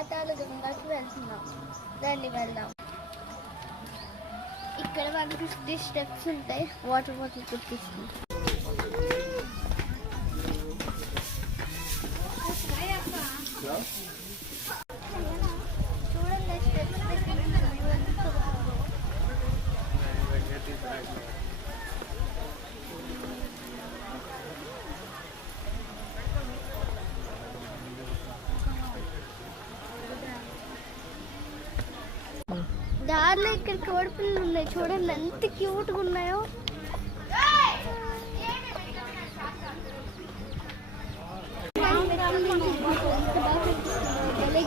పాతాళ గంగకి వెళ్తున్నాం. రండి వెళ్దాం. ఇక్కడ 150 స్టెప్స్ ఉంటాయి. వాటర్ బాటిల్ కుట్టిస్తుంది. చూడండి స్టెప్స్ దారిలో ఇక్కడ కోడిపిల్లలు ఉన్నాయి. చూడండి ఎంత క్యూట్గా ఉన్నాయో.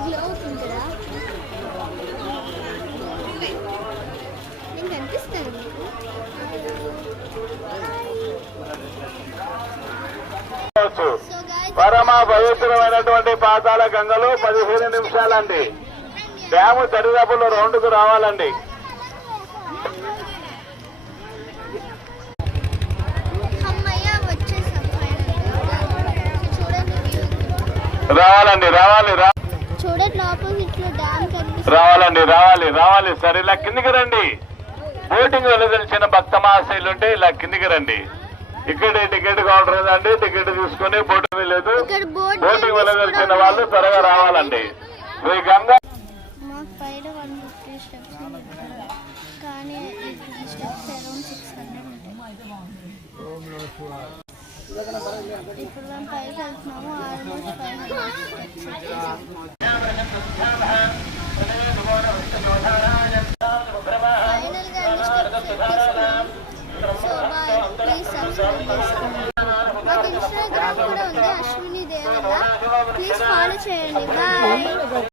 గ్లో అవుతుంది కదా. నేను కనిపిస్తాను మీకు. పరమ పవిత్రమైనటువంటి పాతాళ గంగలో 15 నిమిషాలండి. డ్యాము దరిదాపుల్లో రౌండ్కు రావాలండి. రావాలండి చూడండి ఆపోజిట్ లో డ్యామ్ కనిపిస్తుంది. రావాలి సరే ఇలా కిందికి రండి. బోటింగ్ వెళ్ళదలిచిన భక్త మహాశైలుంటే ఇలా కిందికి రండి. ఇక్కడే టికెట్ కౌంటర్ ఉందండి. టికెట్ తీసుకుని బోటింగ్ వెళ్ళలేదు. బోటింగ్ వెళ్ళదలిచిన వాళ్ళు త్వరగా రావాలండి. ఈ గంగా పైన 150 స్టెప్స్ కానీ స్టెప్స్ అరౌండ్ 600 ఉంటాయి. ఇప్పుడు మనం పైకి వెళ్తున్నాము. Almost 500 steps. ఫైనల్గా అన్ని స్టెప్స్ ఎక్కేస్తున్నాం. So bye. ప్లీజ్ సబ్స్క్రైబ్ చేసుకోండి. మాకు ఇన్స్టాగ్రామ్ కూడా ఉంది, అశ్విని దేవల్ల. ప్లీజ్ ఫాలో చేయండి. బాయ్.